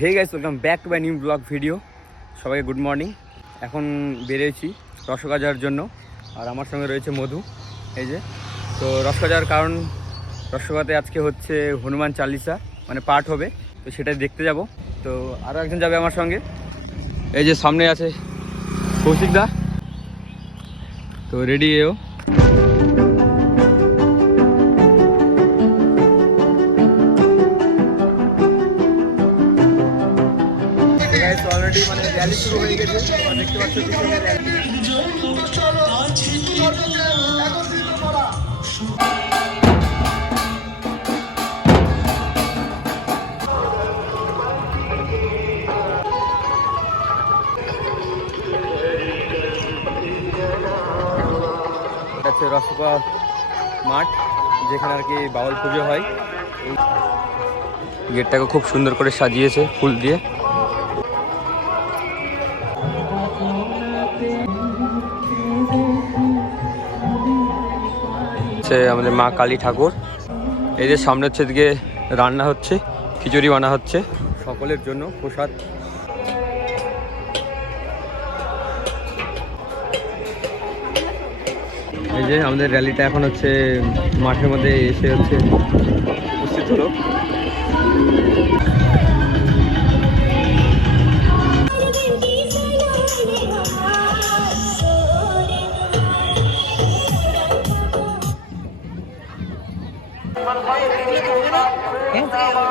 Hey guys welcome back to my new vlog video সবাইকে good morning এখন বেরিয়েছি রসগা যাওয়ার জন্য। আর আমার সঙ্গে রয়েছে মধু। এই যে। তো রসগা যাওয়ার কারণ রসগাতে আজকে হচ্ছে হনুমান চালিসা মানে পাঠ হবে। তো সেটাই দেখতে যাব। তো আরও একজন যাবে আমার সঙ্গে। এই যে সামনে আছে কৌশিক দা তো রেডি এও অলরেডি মানে র্যালি শুরু হয়ে গেছে তোমরা দেখতে পাচ্ছ র্যালি রসপা মাঠ, যেখানে আর কি বাউল পুজো হয়। গেটটাকে খুব সুন্দর করে সাজিয়েছে ফুল দিয়ে। হচ্ছে আমাদের মা কালী ঠাকুর। এই যে সামনে হচ্ছে রান্না হচ্ছে, খিচুড়ি বানা হচ্ছে। সকলের জন্য প্রসাদ। এই যে আমাদের র্যালিটা এখন হচ্ছে মাঠের মধ্যে এসে হচ্ছে উপস্থিত হলো। হ্যাঁ?